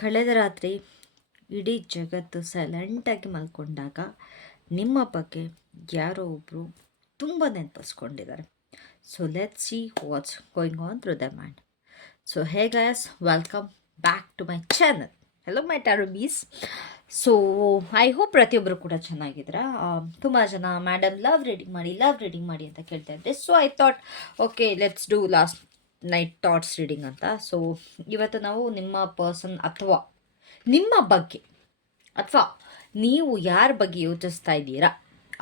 ಕಳೆದ ರಾತ್ರಿ ಇಡೀ ಜಗತ್ತು ಸೈಲೆಂಟಾಗಿ ಮಲ್ಕೊಂಡಾಗ ನಿಮ್ಮ ಬಗ್ಗೆ ಯಾರೋ ಒಬ್ಬರು ತುಂಬ ನೆನಪಿಸ್ಕೊಂಡಿದ್ದಾರೆ. So let see what's going on through the mind. So hey guys, welcome back to my channel. Hello my tarotbees. So I hope ಪ್ರತಿಯೊಬ್ಬರು ಕೂಡ ಚೆನ್ನಾಗಿದ್ದೀರಾ. ತುಂಬ ಜನ ಮೇಡಮ್ ಲವ್ ರೀಡಿಂಗ್ ಮಾಡಿ ಅಂತ ಕೇಳ್ತಾ ಇದ್ದೆ. So I thought okay let's do last night thoughts reading ಅಂತ. ಸೊ ಇವತ್ತು ನಾವು ನಿಮ್ಮ ಪರ್ಸನ್ ಅಥವಾ ನಿಮ್ಮ ಬಗ್ಗೆ ಅಥವಾ ನೀವು ಯಾರ ಬಗ್ಗೆ ಯೋಚಿಸ್ತಾ ಇದ್ದೀರಾ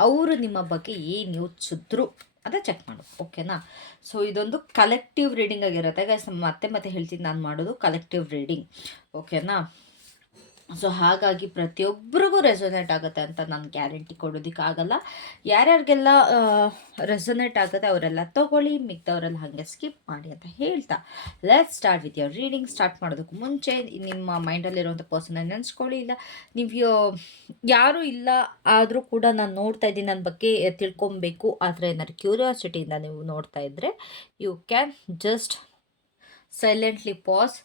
ಅವರು ನಿಮ್ಮ ಬಗ್ಗೆ ಏನು ಯೋಚಿಸಿದ್ರು ಅದೇ ಚೆಕ್ ಮಾಡೋದು, ಓಕೆನಾ. ಸೊ ಇದೊಂದು ಕಲೆಕ್ಟಿವ್ ರೀಡಿಂಗ್ ಆಗಿರುತ್ತೆ ಗೈಸ್. ಮತ್ತೆ ಮತ್ತೆ ಹೇಳ್ತೀನಿ, ನಾನು ಮಾಡೋದು ಕಲೆಕ್ಟಿವ್ ರೀಡಿಂಗ್, ಓಕೆನಾ. ಸೊ ಹಾಗಾಗಿ ಪ್ರತಿಯೊಬ್ಬರಿಗೂ ರೆಸೊನೇಟ್ ಆಗುತ್ತೆ ಅಂತ ನಾನು ಗ್ಯಾರಂಟಿ ಕೊಡೋದಕ್ಕಾಗಲ್ಲ. ಯಾರ್ಯಾರಿಗೆಲ್ಲ ರೆಸೊನೇಟ್ ಆಗುತ್ತೆ ಅವರೆಲ್ಲ ತೊಗೊಳ್ಳಿ, ಮಿಕ್ದವರೆಲ್ಲ ಹಾಗೆ ಸ್ಕಿಪ್ ಮಾಡಿ ಅಂತ ಹೇಳ್ತಾ let's start with your reading. Start ಮಾಡೋದಕ್ಕೂ ಮುಂಚೆ ನಿಮ್ಮ ಮೈಂಡಲ್ಲಿರುವಂಥ ಪರ್ಸನ್ ನೆನೆಸ್ಕೊಳ್ಳಿ. ಇಲ್ಲ ನೀವು ಯಾರೂ ಇಲ್ಲ ಆದರೂ ಕೂಡ ನಾನು ನೋಡ್ತಾ ಇದ್ದೀನಿ, ನನ್ನ ಬಗ್ಗೆ ತಿಳ್ಕೊಬೇಕು ಆದರೆ ಏನಾದ್ರು ಕ್ಯೂರಿಯಾಸಿಟಿಯಿಂದ ನೀವು ನೋಡ್ತಾ ಇದ್ದರೆ you can just silently pass,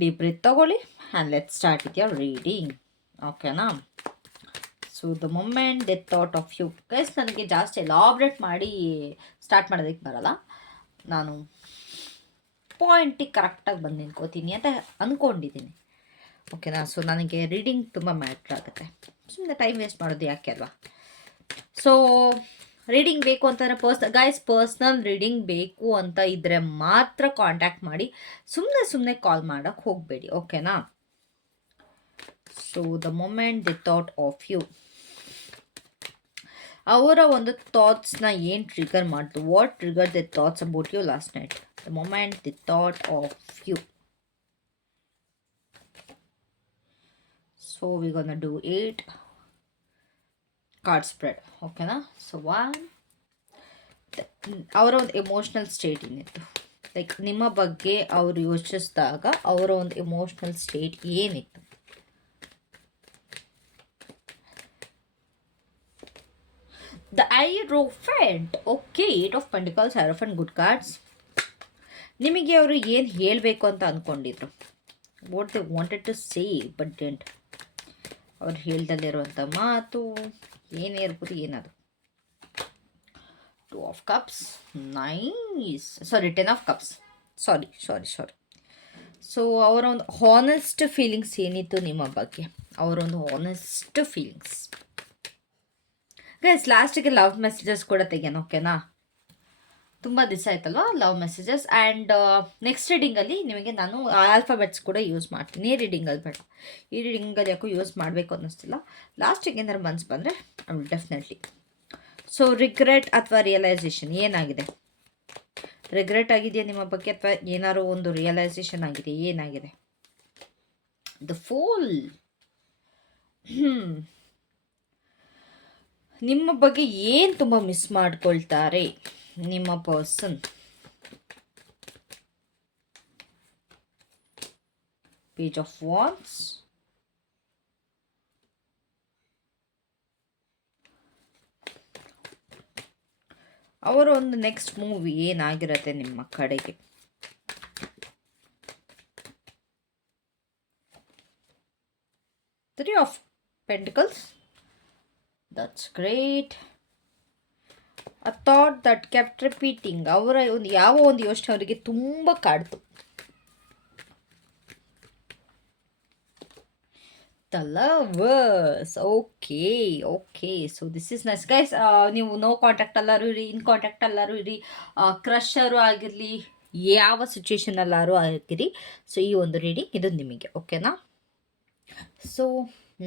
deep breath ತಗೊಳ್ಳಿ and let's start with your reading, ಓಕೆನಾ. So the moment they thought of you guys. ನನಗೆ ಜಾಸ್ತಿ ಎಲಾಬ್ರೇಟ್ ಮಾಡಿ ಸ್ಟಾರ್ಟ್ ಮಾಡೋದಕ್ಕೆ ಬರಲ್ಲ, ನಾನು ಪಾಯಿಂಟಿಗೆ ಕರೆಕ್ಟಾಗಿ ಬಂದು ನಿಂತ್ಕೋತೀನಿ ಅಂತ ಅಂದ್ಕೊಂಡಿದ್ದೀನಿ, ಓಕೆನಾ. ಸೊ ನನಗೆ ರೀಡಿಂಗ್ ತುಂಬ ಮ್ಯಾಟ್ರ್ ಆಗುತ್ತೆ, ಸುಮ್ಮನೆ ಟೈಮ್ ವೇಸ್ಟ್ ಮಾಡೋದು ಯಾಕೆ ಅಲ್ವಾ. ಸೊ ರೀಡಿಂಗ್ ಬೇಕು ಅಂತಂದರೆ ಪರ್ಸ್ನಲ್ ರೀಡಿಂಗ್ ಬೇಕು ಅಂತ ಇದ್ದರೆ ಮಾತ್ರ ಕಾಂಟ್ಯಾಕ್ಟ್ ಮಾಡಿ, ಸುಮ್ಮನೆ ಕಾಲ್ ಮಾಡೋಕ್ಕೆ ಹೋಗಬೇಡಿ, ಓಕೆನಾ. So the moment the thought of you, ಅವರ ಒಂದು ಥಾಟ್ಸ್ನ ಏನು ಟ್ರಿಗರ್ ಮಾಡ್ತು, what trigger the thoughts about you last night. The moment the thought of you. So we gonna do 8 card spread, ಓಕೆನಾ. ಸೊ ಅವರ ಒಂದು ಎಮೋಷ್ನಲ್ ಸ್ಟೇಟ್ ಏನಿತ್ತು, like ನಿಮ್ಮ ಬಗ್ಗೆ ಅವರು ಯೋಚಿಸಿದಾಗ ಅವರ ಒಂದು ಎಮೋಷ್ನಲ್ ಸ್ಟೇಟ್ ಏನಿತ್ತು. The Hierophant, okay, 8 of Pentacles, Hierophant, good cards. ನಿಮಗೆ ಅವರು ಏನು ಹೇಳಬೇಕು ಅಂತ ಅಂದ್ಕೊಂಡಿದ್ರು, what they wanted to say but didn't. ಅವ್ರು ಹೇಳ್ದಲ್ಲಿರುವಂಥ ಮಾತು ಏನೇ ಇರ್ಬೋದು, ಏನದು. 2 of Cups, nice, sorry 10 of Cups, sorry. So ಅವರ ಒಂದು ಹಾನೆಸ್ಟ್ ಫೀಲಿಂಗ್ಸ್ ಏನಿತ್ತು ನಿಮ್ಮ ಬಗ್ಗೆ, ಅವರೊಂದು ಹಾನೆಸ್ಟ್ ಫೀಲಿಂಗ್ಸ್. ಗೈಸ್ ಲಾಸ್ಟಿಗೆ ಲವ್ ಮೆಸೇಜಸ್ ಕೂಡ ತೆಗೆಯೋಣ, ಓಕೆನಾ. ತುಂಬ ದಿವಸ ಆಯ್ತಲ್ವಾ ಲವ್ ಮೆಸೇಜಸ್. ಆ್ಯಂಡ್ ನೆಕ್ಸ್ಟ್ ರೀಡಿಂಗಲ್ಲಿ ನಿಮಗೆ ನಾನು ಆಲ್ಫಾಬೆಟ್ಸ್ ಕೂಡ ಯೂಸ್ ಮಾಡ್ತೀನಿ. ಈ ರೀಡಿಂಗಲ್ಲಿ ಬೇಡ, ಈ ರೀಡಿಂಗಲ್ಲಿ ಯಾಕೋ ಯೂಸ್ ಮಾಡಬೇಕು ಅನ್ನಿಸ್ತಿಲ್ಲ. ಲಾಸ್ಟಿಗೆ ಏನಾದ್ರು ಮನ್ಸು ಬಂದರೆ I will definitely. So regret ಅಥವಾ ರಿಯಲೈಸೇಷನ್ ಏನಾಗಿದೆ, ರಿಗ್ರೆಟ್ ಆಗಿದೆಯಾ ನಿಮ್ಮ ಬಗ್ಗೆ ಅಥವಾ ಏನಾದ್ರು ಒಂದು ರಿಯಲೈಸೇಷನ್ ಆಗಿದೆ, ಏನಾಗಿದೆ. ದ ಫೂಲ್, ನಿಮ್ಮ ಬಗ್ಗೆ ಏನು ತುಂಬ ಮಿಸ್ ಮಾಡ್ಕೊಳ್ತಾರೆ ನಿಮ್ಮ ಪರ್ಸನ್. ಪೇಜ್ ಆಫ್ ವಾನ್ಸ್, ಅವರ ಒಂದು ನೆಕ್ಸ್ಟ್ ಮೂವಿ ಏನಾಗಿರುತ್ತೆ ನಿಮ್ಮ ಕಡೆಗೆ. 3 of Pentacles, that's great. A thought that kept repeating, ಅವರ ಒಂದು ಯಾವ ಒಂದು ಯೋಚನೆ ಅವರಿಗೆ ತುಂಬ ಕಾಡ್ತು. The Lovers, okay. So this is nice guys. ನೀವು ನೋ ಕಾಂಟ್ಯಾಕ್ಟ್ ಅಲ್ಲಾರು ಇರಿ, ಇನ್ ಕಾಂಟ್ಯಾಕ್ಟ್ ಅಲ್ಲಾರು ಇರಿ, ಕ್ರಷರು ಆಗಿರಲಿ, ಯಾವ ಸಿಚುವೇಶನ್ ಅಲ್ಲಾರು ಆಗಿರಿ. ಸೊ ಈ ಒಂದು ರೀಡಿಂಗ್ ಇದು ನಿಮಗೆ, ಓಕೆನಾ. ಸೊ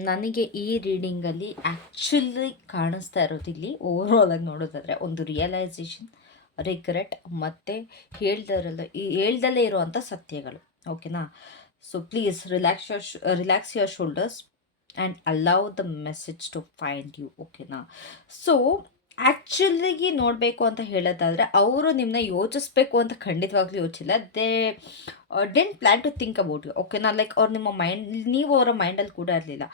ನನಗೆ ಈ ರೀಡಿಂಗಲ್ಲಿ ಆ್ಯಕ್ಚುಲಿ ಕಾಣಿಸ್ತಾ ಇರೋದು, ಇಲ್ಲಿ ಓವರಾಲ್ ಆಗಿ ನೋಡೋದಾದರೆ ಒಂದು ರಿಯಲೈಸೇಷನ್, ರಿಗ್ರೆಟ್ ಮತ್ತು ಹೇಳ್ದಲ್ಲೇ ಇರುವಂಥ ಸತ್ಯಗಳು, ಓಕೆನಾ. So please relax your shoulders and allow the message to find you, ಓಕೆನಾ. ಸೊ ಆ್ಯಕ್ಚುಲಿಗೆ ನೋಡಬೇಕು ಅಂತ ಹೇಳೋದಾದರೆ ಅವರು ನಿಮ್ಮನ್ನ ಯೋಚಿಸ್ಬೇಕು ಅಂತ ಖಂಡಿತವಾಗ್ಲೂ ಯೋಚಿಸಿಲ್ಲ. Didn't plan to think about you, ಓಕೆನಾ. ಲೈಕ್ ಅವ್ರು ನಿಮ್ಮ ಮೈಂಡ್, ನೀವು ಅವರ ಮೈಂಡಲ್ಲಿ ಕೂಡ ಇರಲಿಲ್ಲ.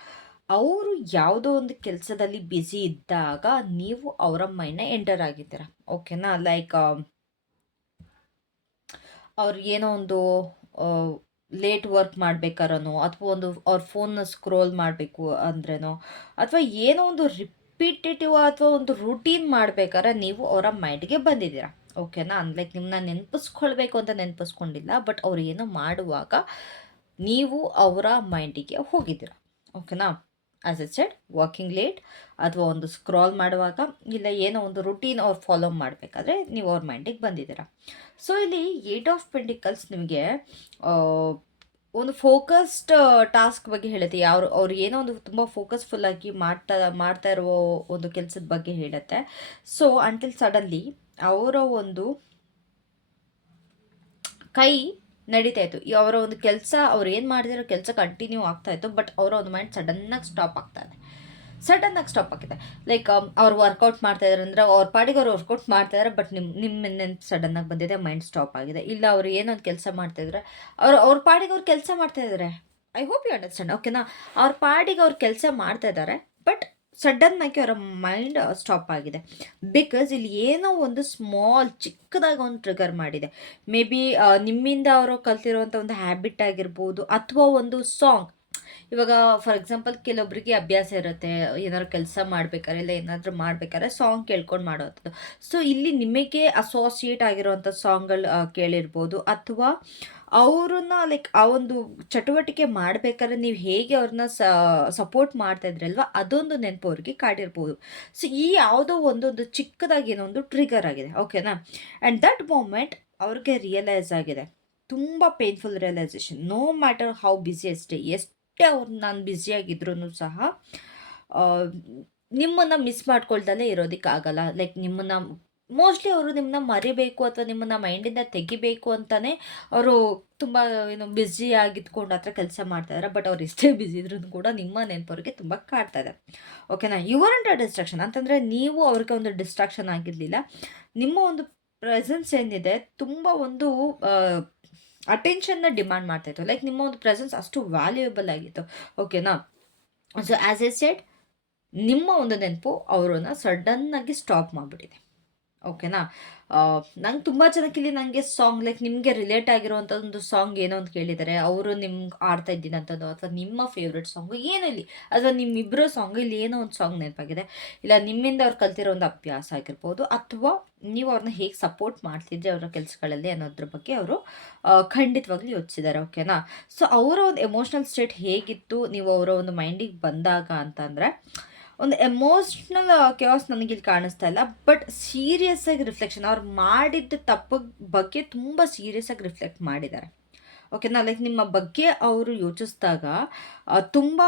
ಅವರು ಯಾವುದೋ ಒಂದು ಕೆಲಸದಲ್ಲಿ ಬ್ಯುಸಿ ಇದ್ದಾಗ ನೀವು ಅವರ ಮೈಂಡ್ನ ಎಂಟರ್ ಆಗಿದ್ದೀರ, ಓಕೆನಾ. ಲೈಕ್ ಅವ್ರು ಏನೋ ಒಂದು ಲೇಟ್ ವರ್ಕ್ ಮಾಡ್ಬೇಕಾರನೋ ಅಥವಾ ಒಂದು ಅವ್ರ ಫೋನ್ನ ಸ್ಕ್ರೋಲ್ ಮಾಡಬೇಕು ಅಂದ್ರೇನೋ ಅಥವಾ ಏನೋ ಒಂದು ರಿಪಿಟೇಟಿವ್ ಅಥವಾ ಒಂದು ರೂಟೀನ್ ಮಾಡ್ಬೇಕಾದ್ರೆ ನೀವು ಅವರ ಮೈಂಡ್ಗೆ ಬಂದಿದ್ದೀರಾ. ಓಕೆನಾ, ಲೈಕ್ ನಿಮ್ಮನ್ನ ನೆನಪಿಸ್ಕೊಳ್ಬೇಕು ಅಂತ ನೆನಪಿಸ್ಕೊಂಡಿಲ್ಲ, ಬಟ್ ಅವ್ರು ಏನೋ ಮಾಡುವಾಗ ನೀವು ಅವರ ಮೈಂಡಿಗೆ ಹೋಗಿದ್ದೀರಾ. ಓಕೆನಾ, as A shed working late ಅಥವಾ ಒಂದು ಸ್ಕ್ರಾಲ್ ಮಾಡುವಾಗ ಇಲ್ಲ ಏನೋ ಒಂದು ರುಟೀನ್ ಅವ್ರು ಫಾಲೋ ಮಾಡಬೇಕಾದ್ರೆ ನೀವು ಅವ್ರ ಮೈಂಡಿಗೆ ಬಂದಿದ್ದೀರಾ. ಸೊ ಇಲ್ಲಿ 8 ಆಫ್ ಪೆಂಟಿಕಲ್ಸ್ ನಿಮಗೆ ಒಂದು ಫೋಕಸ್ಡ್ ಟಾಸ್ಕ್ ಬಗ್ಗೆ ಹೇಳುತ್ತೆ. ಅವ್ರು ಏನೋ ಒಂದು ತುಂಬ ಫೋಕಸ್ಫುಲ್ಲಾಗಿ ಮಾಡ್ತಾ ಇರೋ ಒಂದು ಕೆಲಸದ ಬಗ್ಗೆ ಹೇಳುತ್ತೆ. ಸೊ ಅಂಟಿಲ್ ಸಡನ್ಲಿ ಅವರ ಒಂದು ಕೈ ನಡೀತಾ ಇತ್ತು, ಅವರ ಒಂದು ಕೆಲಸ ಅವ್ರು ಏನು ಮಾಡಿದಿರೋ ಕೆಲಸ ಕಂಟಿನ್ಯೂ ಆಗ್ತಾ ಇತ್ತು, ಬಟ್ ಅವರ ಒಂದು ಮೈಂಡ್ ಸಡನ್ನಾಗಿ ಸ್ಟಾಪ್ ಆಗ್ತಾ ಇದೆ. ಸಡನ್ನಾಗಿ ಸ್ಟಾಪ್ ಆಗಿದೆ. ಲೈಕ್ ಅವ್ರು ವರ್ಕೌಟ್ ಮಾಡ್ತಾ ಇದಾರೆ ಅಂದರೆ ಅವ್ರ ಪಾಡಿಗೆ ಅವ್ರು ವರ್ಕೌಟ್ ಮಾಡ್ತಾ ಇದ್ದಾರೆ, ಬಟ್ ನಿಮ್ಮ ನೆನಪು ಸಡನ್ನಾಗಿ ಬಂದಿದೆ, ಮೈಂಡ್ ಸ್ಟಾಪ್ ಆಗಿದೆ. ಇಲ್ಲ ಅವ್ರು ಏನೋ ಒಂದು ಕೆಲಸ ಮಾಡ್ತಾ ಇದ್ದಾರೆ, ಅವ್ರ ಪಾಡಿಗೆ ಅವ್ರು ಕೆಲಸ ಮಾಡ್ತಾ ಇದ್ದಾರೆ. I hope you understand. ಓಕೆನಾ, ಅವ್ರ ಪಾಡಿಗೆ ಅವ್ರು ಕೆಲಸ ಮಾಡ್ತಾ ಇದ್ದಾರೆ, ಬಟ್ ಸಡನ್ನಾಗಿ ಅವರ ಮೈಂಡ್ ಸ್ಟಾಪ್ ಆಗಿದೆ. ಬಿಕಾಸ್ ಇಲ್ಲಿ ಏನೋ ಒಂದು ಸ್ಮಾಲ್ ಚಿಕ್ಕದಾಗಿ ಒಂದು ಟ್ರಿಗರ್ ಮಾಡಿದೆ. ಮೇ ಬಿ ನಿಮ್ಮಿಂದ ಅವರು ಕಲ್ತಿರುವಂಥ ಒಂದು ಹ್ಯಾಬಿಟ್ ಆಗಿರ್ಬೋದು ಅಥವಾ ಒಂದು ಸಾಂಗ್. ಇವಾಗ ಫಾರ್ ಎಕ್ಸಾಂಪಲ್ ಕೆಲವೊಬ್ಬರಿಗೆ ಅಭ್ಯಾಸ ಇರುತ್ತೆ, ಏನಾದ್ರು ಕೆಲಸ ಮಾಡ್ಬೇಕಾದ್ರೆ ಇಲ್ಲ ಏನಾದರೂ ಮಾಡ್ಬೇಕಾದ್ರೆ ಸಾಂಗ್ ಕೇಳ್ಕೊಂಡು ಮಾಡೋವಂಥದ್ದು. ಸೊ ಇಲ್ಲಿ ನಿಮಗೆ ಅಸೋಸಿಯೇಟ್ ಆಗಿರುವಂಥ ಸಾಂಗ್ಗಳು ಕೇಳಿರ್ಬೋದು, ಅಥವಾ ಅವ್ರನ್ನ ಲೈಕ್ ಆ ಒಂದು ಚಟುವಟಿಕೆ ಮಾಡ್ಬೇಕಾದ್ರೆ ನೀವು ಹೇಗೆ ಅವ್ರನ್ನ ಸಪೋರ್ಟ್ ಮಾಡ್ತಾ ಇದ್ರಲ್ವ, ಅದೊಂದು ನೆನಪು ಅವ್ರಿಗೆ ಕಾಡಿರ್ಬೋದು. ಸೊ ಈ ಯಾವುದೋ ಒಂದೊಂದು ಚಿಕ್ಕದಾಗಿ ಏನೋ ಒಂದು ಟ್ರಿಗರ್ ಆಗಿದೆ. ಓಕೆನಾ, ಆ್ಯಂಡ್ ದಟ್ ಮೂಮೆಂಟ್ ಅವ್ರಿಗೆ ರಿಯಲೈಸ್ ಆಗಿದೆ. ತುಂಬ painful realisation. No matter how busy ಎಷ್ಟೇ ಅವ್ರು ನಾನು ಬ್ಯುಸಿಯಾಗಿದ್ರೂ ಸಹ ನಿಮ್ಮನ್ನು ಮಿಸ್ ಮಾಡ್ಕೊಳ್ದಲ್ಲೇ ಇರೋದಕ್ಕಾಗಲ್ಲ. ಲೈಕ್ ನಿಮ್ಮನ್ನು ಮೋಸ್ಟ್ಲಿ ಅವರು ನಿಮ್ಮನ್ನ ಮರಿಬೇಕು ಅಥವಾ ನಿಮ್ಮನ್ನು ಮೈಂಡಿಂದ ತೆಗಿಬೇಕು ಅಂತಲೇ ಅವರು ತುಂಬ ಏನು ಬ್ಯುಸಿ ಆಗಿದ್ಕೊಂಡು ಹತ್ರ ಕೆಲಸ ಮಾಡ್ತಾಯಿದ್ದಾರೆ. ಬಟ್ ಅವ್ರು ಎಷ್ಟೇ ಬ್ಯುಸಿ ಇದ್ರೂ ಕೂಡ ನಿಮ್ಮ ನೆನಪು ಅವ್ರಿಗೆ ತುಂಬ ಕಾಡ್ತಾ ಇದೆ. ಓಕೆನಾ, ಯುವರ್ ಡಿಸ್ಟ್ರಾಕ್ಷನ್ ಅಂತಂದರೆ ನೀವು ಅವ್ರಿಗೆ ಒಂದು ಡಿಸ್ಟ್ರಾಕ್ಷನ್ ಆಗಿರಲಿಲ್ಲ. ನಿಮ್ಮ ಒಂದು ಪ್ರೆಸೆನ್ಸ್ ಏನಿದೆ ತುಂಬ ಒಂದು ಅಟೆನ್ಷನ್ನ ಡಿಮ್ಯಾಂಡ್ ಮಾಡ್ತಾಯಿತ್ತು. ಲೈಕ್ ನಿಮ್ಮ ಒಂದು ಪ್ರೆಸೆನ್ಸ್ ಅಷ್ಟು ವ್ಯಾಲ್ಯೂಯಬಲ್ ಆಗಿತ್ತು. ಓಕೆನಾ, ಸೊ ಆ್ಯಸ್ ಎ ಸೆಡ್ ನಿಮ್ಮ ಒಂದು ನೆನಪು ಅವರನ್ನು ಸಡನ್ನಾಗಿ ಸ್ಟಾಪ್ ಮಾಡಿಬಿಟ್ಟಿದೆ. ಓಕೆನಾ, ನಂಗೆ ತುಂಬ ಜನಕ್ಕೆ ಇಲ್ಲಿ ನನಗೆ ಸಾಂಗ್ ಲೈಕ್ ನಿಮಗೆ ರಿಲೇಟ್ ಆಗಿರುವಂಥ ಒಂದು ಸಾಂಗ್ ಏನೋ ಅಂತ ಕೇಳಿದ್ದಾರೆ, ಅವರು ನಿಮ್ಗೆ ಆಡ್ತಾ ಇದ್ದೀನಂಥದ್ದು ಅಥವಾ ನಿಮ್ಮ ಫೇವ್ರೆಟ್ ಸಾಂಗು ಏನೋ ಇಲ್ಲಿ, ಅಥವಾ ನಿಮ್ಮಿಬ್ಬರ ಸಾಂಗು ಇಲ್ಲಿ ಏನೋ ಒಂದು ಸಾಂಗ್ ನೆನಪಾಗಿದೆ. ಇಲ್ಲ ನಿಮ್ಮಿಂದ ಅವ್ರು ಕಲ್ತಿರೋ ಒಂದು ಅಭ್ಯಾಸ ಆಗಿರ್ಬೋದು, ಅಥವಾ ನೀವು ಅವ್ರನ್ನ ಹೇಗೆ ಸಪೋರ್ಟ್ ಮಾಡ್ತಿದ್ರಿ ಅವರ ಕೆಲಸಗಳಲ್ಲಿ ಅನ್ನೋದ್ರ ಬಗ್ಗೆ ಅವರು ಖಂಡಿತವಾಗ್ಲೂ ಯೋಚಿಸಿದ್ದಾರೆ. ಓಕೆನಾ, ಸೊ ಅವರ ಒಂದು ಎಮೋಷ್ನಲ್ ಸ್ಟೇಟ್ ಹೇಗಿತ್ತು ನೀವು ಅವರ ಒಂದು ಮೈಂಡಿಗೆ ಬಂದಾಗ ಅಂತಂದರೆ, ಒಂದು ಎಮೋಷ್ನಲ್ ಕೆವಾಸ್ ನನಗಿಲ್ಲಿ ಕಾಣಿಸ್ತಾ ಇಲ್ಲ, ಬಟ್ ಸೀರಿಯಸ್ ಆಗಿ ರಿಫ್ಲೆಕ್ಷನ್ ಅವ್ರು ಮಾಡಿದ್ದ ತಪ್ಪ ಬಗ್ಗೆ ತುಂಬ ಸೀರಿಯಸ್ ಆಗಿ ರಿಫ್ಲೆಕ್ಟ್ ಮಾಡಿದ್ದಾರೆ. ಓಕೆನಾ, ಲೈಕ್ ನಿಮ್ಮ ಬಗ್ಗೆ ಅವರು ಯೋಚಿಸಿದಾಗ ತುಂಬ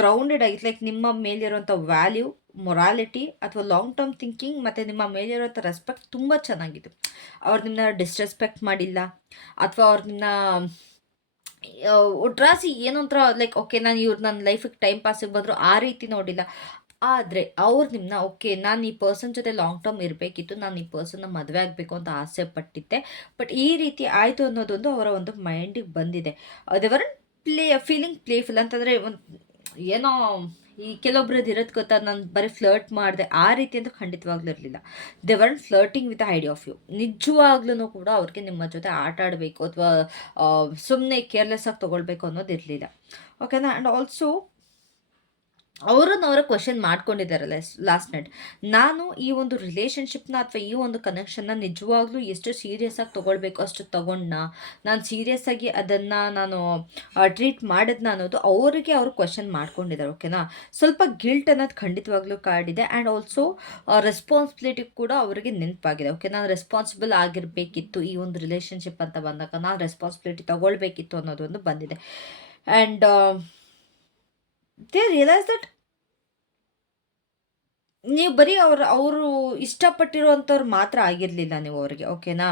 ಗ್ರೌಂಡೆಡ್ ಆಗಿತ್ತು. ಲೈಕ್ ನಿಮ್ಮ ಮೇಲಿರುವಂಥ ವ್ಯಾಲ್ಯೂ, ಮೊರಾಲಿಟಿ ಅಥವಾ ಲಾಂಗ್ ಟರ್ಮ್ ಥಿಂಕಿಂಗ್ ಮತ್ತು ನಿಮ್ಮ ಮೇಲಿರುವಂಥ ರೆಸ್ಪೆಕ್ಟ್ ತುಂಬ ಚೆನ್ನಾಗಿತ್ತು. ಅವ್ರು ನಿಮ್ಮನ್ನ ಡಿಸ್ರೆಸ್ಪೆಕ್ಟ್ ಮಾಡಿಲ್ಲ, ಅಥವಾ ಅವ್ರು ನಿಮ್ಮನ್ನ ಒಟ್ರಾಸಿ ಏನೊಂಥರ ಲೈಕ್ ಓಕೆ ನಾನು ಇವ್ರು ನನ್ನ ಲೈಫಿಗೆ ಟೈಮ್ ಪಾಸಿಗೆ ಬಂದರು ಆ ರೀತಿ ನೋಡಿಲ್ಲ. ಆದರೆ ಅವ್ರು ನಿಮ್ಮನ್ನ ಓಕೆ ನಾನು ಈ ಪರ್ಸನ್ ಜೊತೆ ಲಾಂಗ್ ಟರ್ಮ್ ಇರಬೇಕಿತ್ತು, ನಾನು ಈ ಪರ್ಸನ್ನ ಮದುವೆ ಆಗಬೇಕು ಅಂತ ಆಸೆ ಪಟ್ಟಿದ್ದೆ, ಬಟ್ ಈ ರೀತಿ ಆಯಿತು ಅನ್ನೋದೊಂದು ಅವರ ಒಂದು ಮೈಂಡಿಗೆ ಬಂದಿದೆ. ದೇವರ್ ಫೀಲಿಂಗ್ ಪ್ಲೇಫುಲ್ ಅಂತಂದರೆ ಒಂದು ಏನೋ ಈ ಕೆಲವೊಬ್ರದ್ದು ಇರೋದು ಗೊತ್ತಾ, ನಾನು ಬರೀ ಫ್ಲರ್ಟ್ ಮಾಡಿದೆ ಆ ರೀತಿ ಅಂತ ಖಂಡಿತವಾಗ್ಲೂ ಇರಲಿಲ್ಲ. They weren't flirting with idea of you. ನಿಜವಾಗ್ಲೂ ಕೂಡ ಅವ್ರಿಗೆ ನಿಮ್ಮ ಜೊತೆ ಆಟ ಆಡಬೇಕು ಅಥವಾ ಸುಮ್ಮನೆ ಕೇರ್ಲೆಸ್ ಆಗಿ ತೊಗೊಳ್ಬೇಕು ಅನ್ನೋದು ಇರಲಿಲ್ಲ. ಓಕೆನಾ, ಆ್ಯಂಡ್ ಆಲ್ಸೋ ಅವರನ್ನು ಕ್ವಶನ್ ಮಾಡ್ಕೊಂಡಿದ್ದಾರಲ್ಲ ಲಾಸ್ಟ್ ನೈಟ್, ನಾನು ಈ ಒಂದು ರಿಲೇಷನ್ಶಿಪ್ನ ಅಥವಾ ಈ ಒಂದು ಕನೆಕ್ಷನ್ನ ನಿಜವಾಗ್ಲೂ ಎಷ್ಟು ಸೀರಿಯಸ್ ಆಗಿ ತೊಗೊಳ್ಬೇಕು ಅಷ್ಟು ತೊಗೊಂಡ್ನ, ನಾನು ಸೀರಿಯಸ್ ಆಗಿ ಅದನ್ನು ನಾನು ಟ್ರೀಟ್ ಮಾಡಿದ್ನ ಅನ್ನೋದು ಅವರಿಗೆ ಅವರು ಕ್ವಶನ್ ಮಾಡ್ಕೊಂಡಿದ್ದಾರೆ. ಓಕೆನಾ, ಸ್ವಲ್ಪ ಗಿಲ್ಟ್ ಅನ್ನೋದು ಖಂಡಿತವಾಗ್ಲೂ ಕಾಡಿದೆ. ಆ್ಯಂಡ್ ಆಲ್ಸೋ ರೆಸ್ಪಾನ್ಸಿಬಿಲಿಟಿ ಕೂಡ ಅವರಿಗೆ ನೆನಪಾಗಿದೆ. ಓಕೆ, ನಾನು ರೆಸ್ಪಾನ್ಸಿಬಲ್ ಆಗಿರಬೇಕಿತ್ತು ಈ ಒಂದು ರಿಲೇಷನ್ಶಿಪ್ ಅಂತ ಬಂದಾಗ, ನಾನು ರೆಸ್ಪಾನ್ಸಿಬಿಲಿಟಿ ತೊಗೊಳ್ಬೇಕಿತ್ತು ಅನ್ನೋದೊಂದು ಬಂದಿದೆ. ಆ್ಯಂಡ್ ದೇ ರಿಯಲೈಸ್ ದಟ್ ನೀವು ಬರೀ ಅವರು ಇಷ್ಟಪಟ್ಟಿರುವಂಥವ್ರು ಮಾತ್ರ ಆಗಿರಲಿಲ್ಲ ನೀವು ಅವರಿಗೆ. ಓಕೆನಾ,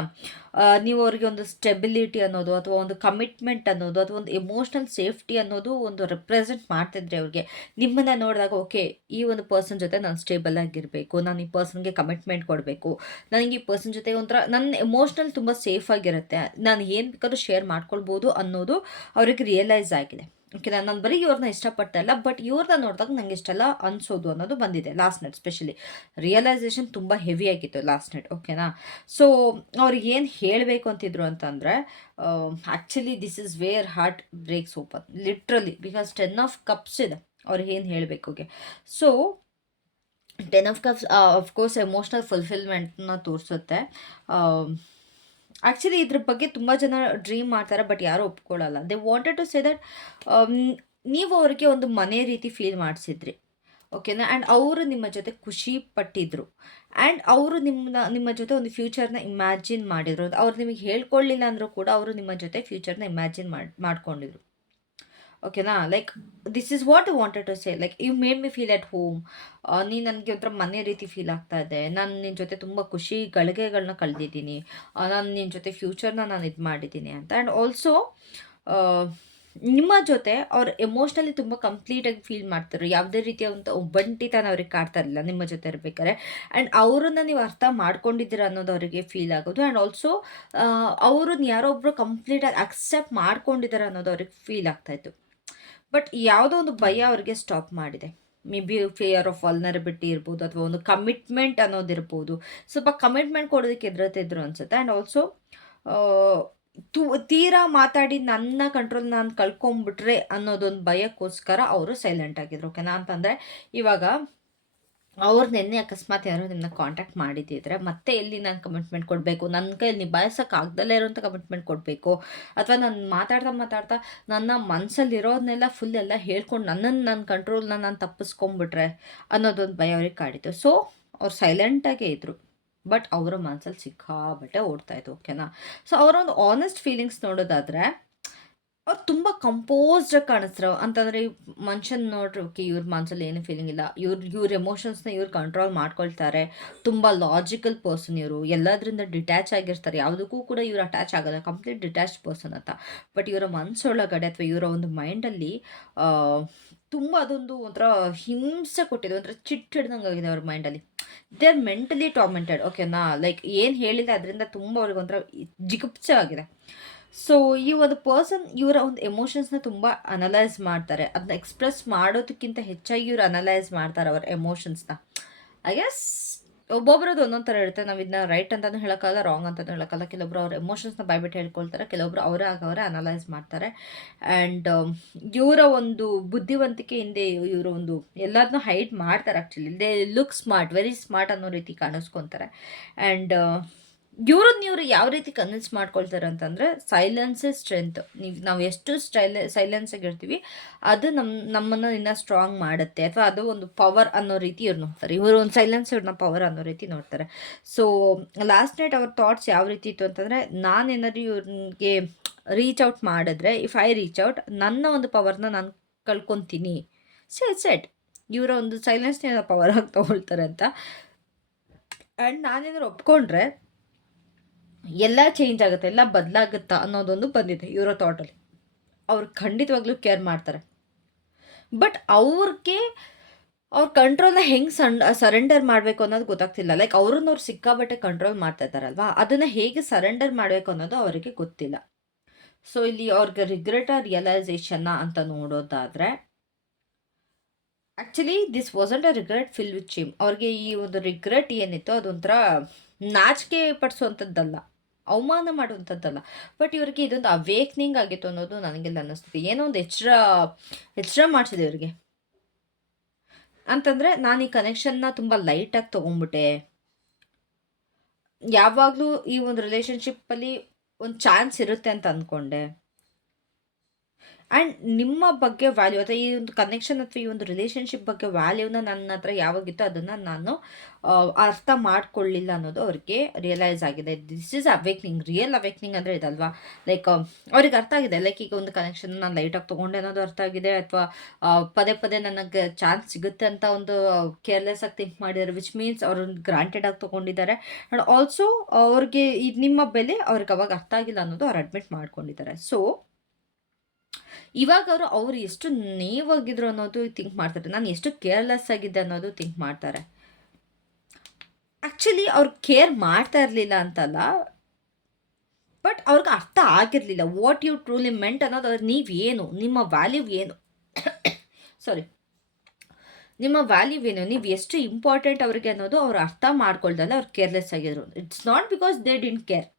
ನೀವು ಅವರಿಗೆ ಒಂದು ಸ್ಟೆಬಿಲಿಟಿ ಅನ್ನೋದು ಅಥವಾ ಒಂದು ಕಮಿಟ್ಮೆಂಟ್ ಅನ್ನೋದು ಅಥವಾ ಒಂದು ಎಮೋಷ್ನಲ್ ಸೇಫ್ಟಿ ಅನ್ನೋದು ಒಂದು ರೆಪ್ರೆಸೆಂಟ್ ಮಾಡ್ತಿದ್ರಿ ಅವ್ರಿಗೆ. ನಿಮ್ಮನ್ನು ನೋಡಿದಾಗ ಓಕೆ ಈ ಒಂದು ಪರ್ಸನ್ ಜೊತೆ ನಾನು ಸ್ಟೇಬಲ್ ಆಗಿರಬೇಕು, ನಾನು ಈ ಪರ್ಸನ್ಗೆ ಕಮಿಟ್ಮೆಂಟ್ ಕೊಡಬೇಕು, ನನಗೆ ಈ ಪರ್ಸನ್ ಜೊತೆ ಒಂಥರ ನನ್ನ ಎಮೋಷ್ನಲ್ ತುಂಬ ಸೇಫ್ ಆಗಿರುತ್ತೆ, ನಾನು ಏನು ಬೇಕಾದ್ರೂ ಶೇರ್ ಮಾಡ್ಕೊಳ್ಬೋದು ಅನ್ನೋದು ಅವ್ರಿಗೆ ರಿಯಲೈಸ್ ಆಗಿದೆ. ಓಕೆ, ನಾನು ಬರೀ ಇವ್ರನ್ನ ಇಷ್ಟಪಡ್ತಾ ಇಲ್ಲ, ಬಟ್ ಇವ್ರನ್ನ ನೋಡಿದಾಗ ನಂಗೆ ಇಷ್ಟೆಲ್ಲ ಅನಿಸೋದು ಅನ್ನೋದು ಬಂದಿದೆ ಲಾಸ್ಟ್ ನೈಟ್. ಸ್ಪೆಷಲಿ ರಿಯಲೈಸೇಷನ್ ತುಂಬ ಹೆವಿ ಆಗಿತ್ತು ಲಾಸ್ಟ್ ನೈಟ್. ಓಕೆನಾ, ಸೊ ಅವ್ರಿಗೆ ಏನು ಹೇಳಬೇಕು ಅಂತಿದ್ರು ಅಂತಂದರೆ actually this is where heart breaks open literally, because 10 of cups ಇದೆ ಅವ್ರಿಗೆ ಏನು ಹೇಳಬೇಕು. So 10 of cups of course emotional ಫುಲ್ಫಿಲ್ಮೆಂಟ್ನ ತೋರಿಸುತ್ತೆ. ಆ್ಯಕ್ಚುಲಿ ಇದ್ರ ಬಗ್ಗೆ ತುಂಬ ಜನ ಡ್ರೀಮ್ ಮಾಡ್ತಾರೆ, ಬಟ್ ಯಾರೂ ಒಪ್ಕೊಳ್ಳಲ್ಲ. They wanted to say that ನೀವು ಅವರಿಗೆ ಒಂದು ಮನೆ ರೀತಿ ಫೀಲ್ ಮಾಡಿಸಿದ್ರಿ, ಓಕೆನಾ. ಆ್ಯಂಡ್ ಅವರು ನಿಮ್ಮ ಜೊತೆ ಖುಷಿ ಪಟ್ಟಿದ್ರು, ಆ್ಯಂಡ್ ಅವರು ನಿಮ್ಮ ಜೊತೆ ಒಂದು ಫ್ಯೂಚರ್ನ ಇಮ್ಯಾಜಿನ್ ಮಾಡಿದ್ರು. ಅವ್ರು ನಿಮಗೆ ಹೇಳ್ಕೊಳ್ಳಿಲ್ಲ ಅಂದರೂ ಕೂಡ ಅವರು ನಿಮ್ಮ ಜೊತೆ ಫ್ಯೂಚರ್ನ ಇಮ್ಯಾಜಿನ್ ಮಾಡ್ಕೊಂಡಿದ್ರು, ಓಕೆನಾ. Like this is what I wanted to say. Like you made me feel at home. ನೀನು ನನಗೆ ಒಂಥರ ಮನೆ ರೀತಿ ಫೀಲ್ ಆಗ್ತಾ ಇದೆ. ನಾನು ನಿನ್ನ ಜೊತೆ ತುಂಬ ಖುಷಿ ಗಳಿಗೆಗಳನ್ನ ಕಳೆದಿದ್ದೀನಿ. ನಾನು ನಿನ್ನ ಜೊತೆ ಫ್ಯೂಚರ್ನ ನಾನು ಇದು ಮಾಡಿದ್ದೀನಿ ಅಂತ. ಆ್ಯಂಡ್ ಆಲ್ಸೋ ನಿಮ್ಮ ಜೊತೆ ಅವ್ರು ಎಮೋಷ್ನಲಿ ತುಂಬ ಕಂಪ್ಲೀಟಾಗಿ ಫೀಲ್ ಮಾಡ್ತಾರೆ. ಯಾವುದೇ ರೀತಿಯ ಒಂದು ಒಬ್ಬಂಟಿತನ ಅವ್ರಿಗೆ ಕಾಡ್ತಾ ಇರಲಿಲ್ಲ ನಿಮ್ಮ ಜೊತೆ ಇರ್ಬೇಕಾದ್ರೆ. ಆ್ಯಂಡ್ ಅವರನ್ನು ನೀವು ಅರ್ಥ ಮಾಡ್ಕೊಂಡಿದ್ದೀರ ಅನ್ನೋದು ಅವರಿಗೆ ಫೀಲ್ ಆಗೋದು. ಆ್ಯಂಡ್ ಆಲ್ಸೋ ಅವ್ರನ್ನ ಯಾರೋ ಒಬ್ಬರು ಕಂಪ್ಲೀಟಾಗಿ ಅಕ್ಸೆಪ್ಟ್ ಮಾಡ್ಕೊಂಡಿದ್ದಾರೆ ಅನ್ನೋದು ಅವ್ರಿಗೆ ಫೀಲ್ ಆಗ್ತಾಯಿತ್ತು. ಬಟ್ ಯಾವುದೋ ಒಂದು ಭಯ ಅವ್ರಿಗೆ ಸ್ಟಾಪ್ ಮಾಡಿದೆ. May be fear of vulnerability ಇರ್ಬೋದು, ಅಥವಾ ಒಂದು ಕಮಿಟ್ಮೆಂಟ್ ಅನ್ನೋದಿರ್ಬೋದು. ಸ್ವಲ್ಪ ಕಮಿಟ್ಮೆಂಟ್ ಕೊಡೋದಕ್ಕೆ ಎದುರತ್ತಿದ್ರು ಅನ್ಸುತ್ತೆ. ಆ್ಯಂಡ್ ಆಲ್ಸೋ ತೀರಾ ಮಾತಾಡಿ ನನ್ನ ಕಂಟ್ರೋಲ್ ನಾನು ಕಳ್ಕೊಂಬಿಟ್ರೆ ಅನ್ನೋದೊಂದು ಭಯಕ್ಕೋಸ್ಕರ ಅವರು ಸೈಲೆಂಟ್ ಆಗಿದ್ರು, ಓಕೆನಾ. ಅಂತಂದರೆ ಇವಾಗ ಅವ್ರು ನೆನ್ನೆ ಅಕಸ್ಮಾತ್ ಯಾರೋ ನಿಮ್ಮನ್ನ ಕಾಂಟ್ಯಾಕ್ಟ್ ಮಾಡಿದ್ದಿದ್ರೆ ಮತ್ತೆ ಎಲ್ಲಿ ನಾನು ಕಮಿಟ್ಮೆಂಟ್ ಕೊಡಬೇಕು, ನನ್ನ ಕೈಯಲ್ಲಿ ನಿಭಾಯಿಸೋಕೆ ಆಗ್ದಲ್ಲೇ ಇರೋಂಥ ಕಮಿಟ್ಮೆಂಟ್ ಕೊಡಬೇಕು, ಅಥವಾ ನಾನು ಮಾತಾಡ್ತಾ ನನ್ನ ಮನಸ್ಸಲ್ಲಿರೋದನ್ನೆಲ್ಲ ಫುಲ್ ಎಲ್ಲ ಹೇಳ್ಕೊಂಡು ನನ್ನ ಕಂಟ್ರೋಲ್ನ ನಾನು ತಪ್ಪಿಸ್ಕೊಂಬಿಟ್ರೆ ಅನ್ನೋದೊಂದು ಭಯ ಅವ್ರಿಗೆ ಕಾಡಿತ್ತು. ಸೊ ಅವ್ರು ಸೈಲೆಂಟಾಗೇ ಇದ್ದರು, ಬಟ್ ಅವರ ಮನಸ್ಸಲ್ಲಿ ಸಿಕ್ಕಾಬಟ್ಟೆ ಓಡ್ತಾಯಿತ್ತು, ಓಕೆನಾ. ಸೊ ಅವರ ಒಂದು ಆನೆಸ್ಟ್ ಫೀಲಿಂಗ್ಸ್ ನೋಡೋದಾದರೆ ಅವ್ರು ತುಂಬ ಕಂಪೋಸ್ಡಾಗಿ ಕಾಣಿಸ್ರು. ಅಂತಂದರೆ ಮನುಷ್ಯನ ನೋಡ್ರಿ, ಓಕೆ ಇವ್ರ ಮನಸ್ಸಲ್ಲಿ ಏನು ಫೀಲಿಂಗ್ ಇಲ್ಲ, ಇವ್ರ ಎಮೋಷನ್ಸ್ನ ಇವ್ರು ಕಂಟ್ರೋಲ್ ಮಾಡ್ಕೊಳ್ತಾರೆ, ತುಂಬ ಲಾಜಿಕಲ್ ಪರ್ಸನ್ ಇವರು, ಎಲ್ಲದರಿಂದ ಡಿಟ್ಯಾಚ್ ಆಗಿರ್ತಾರೆ, ಯಾವುದಕ್ಕೂ ಕೂಡ ಇವ್ರು ಅಟ್ಯಾಚ್ ಆಗೋಲ್ಲ, ಕಂಪ್ಲೀಟ್ ಡಿಟ್ಯಾಚ್ ಪರ್ಸನ್ ಅಂತ. ಬಟ್ ಇವರ ಮನಸ್ಸೊಳಗಡೆ ಅಥವಾ ಇವರ ಒಂದು ಮೈಂಡಲ್ಲಿ ತುಂಬ ಅದೊಂದು ಒಂಥರ ಹಿಂಸೆ ಕೊಟ್ಟಿದೆ, ಒಂಥರ ಹಿಡ್ದಂಗೆ ಆಗಿದೆ ಅವ್ರ ಮೈಂಡಲ್ಲಿ. ದೇ ಆರ್ ಮೆಂಟಲಿ ಟಾರ್ಮೆಂಟೆಡ್, ಓಕೆನಾ. ಲೈಕ್ ಏನು ಹೇಳಿಲ್ಲ ಅದರಿಂದ ತುಂಬ ಅವ್ರಿಗೆ ಒಂಥರ ಜಿಗುಪ್ಸೆ ಆಗಿದೆ. ಸೊ ಈ ಒಂದು ಪರ್ಸನ್ ಇವರ ಒಂದು ಎಮೋಷನ್ಸ್ನ ತುಂಬ ಅನಲೈಸ್ ಮಾಡ್ತಾರೆ. ಅದನ್ನ ಎಕ್ಸ್ಪ್ರೆಸ್ ಮಾಡೋದಕ್ಕಿಂತ ಹೆಚ್ಚಾಗಿ ಇವ್ರು ಅನಲೈಸ್ ಮಾಡ್ತಾರೆ ಅವ್ರ ಎಮೋಷನ್ಸ್ನ. ಐ ಗೆಸ್ ಒಬ್ಬೊಬ್ರದ್ದು ಒಂದೊಂದು ಥರ ಇರುತ್ತೆ. ನಾವು ಇದನ್ನ ರೈಟ್ ಅಂತಲೂ ಹೇಳೋಕ್ಕಲ್ಲ, ರಾಂಗ್ ಅಂತಲೂ ಹೇಳೋಕ್ಕಲ್ಲ. ಕೆಲವೊಬ್ರು ಅವ್ರ ಎಮೋಷನ್ಸ್ನ ಬಾಯ್ಬಿಟ್ಟು ಹೇಳ್ಕೊಳ್ತಾರೆ, ಕೆಲವೊಬ್ರು ಅವರೇ ಅನಲೈಸ್ ಮಾಡ್ತಾರೆ. ಆ್ಯಂಡ್ ಇವರ ಒಂದು ಬುದ್ಧಿವಂತಿಕೆ ಹಿಂದೆ ಇವರು ಒಂದು ಎಲ್ಲದನ್ನೂ ಹೈಡ್ ಮಾಡ್ತಾರೆ. Actually they look smart, very smart ಅನ್ನೋ ರೀತಿ ಕಾಣಿಸ್ಕೊತಾರೆ. ಆ್ಯಂಡ್ ಇವ್ರು ಯಾವ ರೀತಿ ಕನ್ವಿನ್ಸ್ ಮಾಡ್ಕೊಳ್ತಾರೆ ಅಂತಂದರೆ, ಸೈಲೆನ್ಸ್ ಇಸ್ ಸ್ಟ್ರೆಂತ್. ನಾವು ಎಷ್ಟು ಸೈಲೆನ್ಸಾಗಿ ಇರ್ತೀವಿ ಅದು ನಮ್ಮನ್ನು ಇನ್ನೂ ಸ್ಟ್ರಾಂಗ್ ಮಾಡುತ್ತೆ, ಅಥವಾ ಅದು ಒಂದು ಪವರ್ ಅನ್ನೋ ರೀತಿ ಇವ್ರು ನೋಡ್ತಾರೆ. ಇವರು ಒಂದು ಸೈಲೆನ್ಸ್ ಇವ್ರನ್ನ ಪವರ್ ಅನ್ನೋ ರೀತಿ ನೋಡ್ತಾರೆ. ಸೊ ಲಾಸ್ಟ್ ನೈಟ್ ಅವ್ರ ಥಾಟ್ಸ್ ಯಾವ ರೀತಿ ಇತ್ತು ಅಂತಂದರೆ, ನಾನೇನಾದ್ರು ಇವ್ರಿಗೆ ರೀಚ್ ಔಟ್ ಮಾಡಿದ್ರೆ, ಇಫ್ ಐ ರೀಚ್ ಔಟ್ ನನ್ನ ಒಂದು ಪವರ್ನ ನಾನು ಕಳ್ಕೊತೀನಿ. ಸೆಟ್ ಇವರ ಒಂದು ಸೈಲೆನ್ಸ್ನ ಪವರ್ ಆಗಿ ತೊಗೊಳ್ತಾರೆ ಅಂತ. ಆ್ಯಂಡ್ ನಾನೇನಾದ್ರು ಒಪ್ಕೊಂಡ್ರೆ ಎಲ್ಲ ಚೇಂಜ್ ಆಗುತ್ತೆ, ಎಲ್ಲ ಬದಲಾಗುತ್ತಾ ಅನ್ನೋದೊಂದು ಬಂದಿದೆ ಇವರ ಥಾಟಲ್ಲಿ. ಅವ್ರು ಖಂಡಿತವಾಗ್ಲೂ ಕೇರ್ ಮಾಡ್ತಾರೆ. ಬಟ್ ಅವ್ರ ಕಂಟ್ರೋಲ್ನ ಹೆಂಗೆ ಸರೆಂಡರ್ ಮಾಡಬೇಕು ಅನ್ನೋದು ಗೊತ್ತಾಗ್ತಿಲ್ಲ. ಲೈಕ್ ಅವ್ರನ್ನ ಸಿಕ್ಕಾಬಟ್ಟೆ ಕಂಟ್ರೋಲ್ ಮಾಡ್ತಾ ಇದ್ದಾರಲ್ವಾ, ಅದನ್ನು ಹೇಗೆ ಸರೆಂಡರ್ ಮಾಡಬೇಕು ಅನ್ನೋದು ಅವರಿಗೆ ಗೊತ್ತಿಲ್ಲ. ಸೊ ಇಲ್ಲಿ ಅವ್ರಿಗೆ ರಿಗ್ರೆಟ್ ರಿಯಲೈಸೇಷನ್ನ ಅಂತ ನೋಡೋದಾದರೆ, actually this wasn't a regret fill with shame. ಅವ್ರಿಗೆ ಈ ಒಂದು ರಿಗ್ರೆಟ್ ಏನಿತ್ತು ಅದೊಂಥರ ನಾಚಿಕೆ ಪಡಿಸುವಂಥದ್ದಲ್ಲ, ಅವಮಾನ ಮಾಡುವಂಥದ್ದಲ್ಲ. ಬಟ್ ಇವರಿಗೆ ಇದೊಂದು ಅವೇಕ್ನಿಂಗ್ ಆಗಿತ್ತು ಅನ್ನೋದು ನನಗೆಲ್ಲ ಅನ್ನಿಸ್ತಿದೆ. ಏನೋ ಒಂದು ಎಚ್ಚರ ಮಾಡಿಸಿದೆ ಇವ್ರಿಗೆ. ಅಂತಂದರೆ ನಾನು ಈ ಕನೆಕ್ಷನ್ನ ತುಂಬ ಲೈಟಾಗಿ ತೊಗೊಂಡ್ಬಿಟ್ಟೆ. ಯಾವಾಗಲೂ ಈ ಒಂದು ರಿಲೇಷನ್ಶಿಪ್ಪಲ್ಲಿ ಒಂದು ಚಾನ್ಸ್ ಇರುತ್ತೆ ಅಂತ ಅಂದ್ಕೊಂಡೆ. ಆ್ಯಂಡ್ ನಿಮ್ಮ ಬಗ್ಗೆ ವ್ಯಾಲ್ಯೂ, ಅಥವಾ ಈ ಒಂದು ಕನೆಕ್ಷನ್ ಅಥವಾ ಈ ಒಂದು ರಿಲೇಷನ್ಶಿಪ್ ಬಗ್ಗೆ ವ್ಯಾಲ್ಯೂನ ನನ್ನ ಹತ್ರ ಯಾವಾಗಿತ್ತು ಅದನ್ನು ನಾನು ಅರ್ಥ ಮಾಡ್ಕೊಳ್ಳಿಲ್ಲ ಅನ್ನೋದು ಅವ್ರಿಗೆ ರಿಯಲೈಸ್ ಆಗಿದೆ. This is awakening. Real awakening ಅಂದರೆ ಇದಲ್ವಾ. ಲೈಕ್ ಅವ್ರಿಗೆ ಅರ್ಥ ಆಗಿದೆ, ಲೈಕ್ ಈಗ ಒಂದು ಕನೆಕ್ಷನ್ ನಾನು ಲೈಟಾಗಿ ತೊಗೊಂಡೆ ಅನ್ನೋದು ಅರ್ಥ ಆಗಿದೆ, ಅಥವಾ ಪದೇ ನನಗೆ ಚಾನ್ಸ್ ಸಿಗುತ್ತೆ ಅಂತ ಒಂದು ಕೇರ್ಲೆಸ್ ಆಗಿ ಥಿಂಕ್ ಮಾಡಿದ್ದಾರೆ, ವಿಚ್ ಮೀನ್ಸ್ ಅವರು ಗ್ರಾಂಟೆಡ್ ಆಗಿ ತೊಗೊಂಡಿದ್ದಾರೆ. ಆ್ಯಂಡ್ ಆಲ್ಸೋ ಅವ್ರಿಗೆ ಇದು ನಿಮ್ಮ ಬೆಲೆ ಅವ್ರಿಗೆ ಅವಾಗ ಅರ್ಥ ಆಗಿಲ್ಲ ಅನ್ನೋದು ಅವ್ರು ಅಡ್ಮಿಟ್ ಮಾಡ್ಕೊಂಡಿದ್ದಾರೆ. ಸೊ ಇವಾಗ ಅವ್ರು ಎಷ್ಟು ನೇವಾಗಿದ್ರು ಅನ್ನೋದು ಥಿಂಕ್ ಮಾಡ್ತಾರೆ, ನಾನು ಎಷ್ಟು ಕೇರ್ಲೆಸ್ ಆಗಿದ್ದೆ ಅನ್ನೋದು ಥಿಂಕ್ ಮಾಡ್ತಾರೆ. ಆ್ಯಕ್ಚುಲಿ ಅವ್ರು ಕೇರ್ ಮಾಡ್ತಾ ಇರಲಿಲ್ಲ ಅಂತಲ್ಲ, ಬಟ್ ಅವ್ರಿಗೆ ಅರ್ಥ ಆಗಿರಲಿಲ್ಲ ವಾಟ್ ಯು ಟ್ರೂಲಿ ಮೆಂಟ್ ಅನ್ನೋದು. ನೀವೇನು, ನಿಮ್ಮ ವ್ಯಾಲ್ಯೂ ಏನು, ಸಾರಿ ನಿಮ್ಮ ವ್ಯಾಲ್ಯೂ ಏನು, ನೀವು ಎಷ್ಟು ಇಂಪಾರ್ಟೆಂಟ್ ಅವ್ರಿಗೆ ಅನ್ನೋದು ಅವ್ರು ಅರ್ಥ ಮಾಡ್ಕೊಳ್ದಲ್ಲ ಅವ್ರು ಕೇರ್ಲೆಸ್ ಆಗಿದ್ರು. It's not because they didn't care,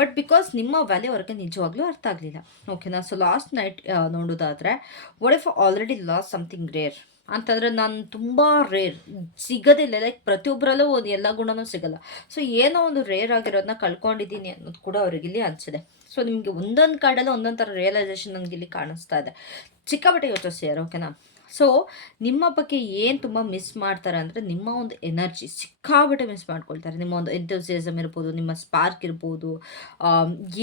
but because ನಿಮ್ಮ ವ್ಯಾಲ್ಯೂ ಅವ್ರಿಗೆ ನಿಜವಾಗ್ಲೂ ಅರ್ಥ ಆಗಲಿಲ್ಲ. ಓಕೆನಾ. ಸೊ ಲಾಸ್ಟ್ ನೈಟ್ ನೋಡೋದಾದರೆ, what if already lost something rare ಅಂತಂದರೆ, ನಾನು ತುಂಬ ರೇರ್ ಸಿಗೋದಿಲ್ಲ, ಲೈಕ್ ಪ್ರತಿಯೊಬ್ಬರಲ್ಲೂ ಒಂದು ಎಲ್ಲ ಗುಣನೂ ಸಿಗಲ್ಲ. ಸೊ ಏನೋ ಒಂದು ರೇರ್ ಆಗಿರೋದನ್ನ ಕಳ್ಕೊಂಡಿದ್ದೀನಿ ಅನ್ನೋದು ಕೂಡ ಅವ್ರಿಗೆ ಇಲ್ಲಿ ಅನಿಸಿದೆ. ಸೊ ನಿಮಗೆ ಒಂದೊಂದು ಕಾರ್ಡಲ್ಲಿ ಒಂದೊಂದು ಥರ ರಿಯಲೈಸೇಷನ್ ನನಗೆ ಇಲ್ಲಿ ಕಾಣಿಸ್ತಾ ಇದೆ. ಸಿಕ್ಕಾಪಟ್ಟೆ ಯೋಚಿಸ್ತೀರ. ಓಕೆನಾ. ಸೊ ನಿಮ್ಮ ಬಗ್ಗೆ ಏನು ತುಂಬ ಮಿಸ್ ಮಾಡ್ತಾರೆ ಅಂದರೆ, ನಿಮ್ಮ ಒಂದು ಎನರ್ಜಿ ಸಿಕ್ಕಾಪಟ್ಟೆ ಮಿಸ್ ಮಾಡ್ಕೊಳ್ತಾರೆ. ನಿಮ್ಮ ಒಂದು ಎಂಥೂಸಿಯಾಸಮ್ ಇರ್ಬೋದು, ನಿಮ್ಮ ಸ್ಪಾರ್ಕ್ ಇರ್ಬೋದು,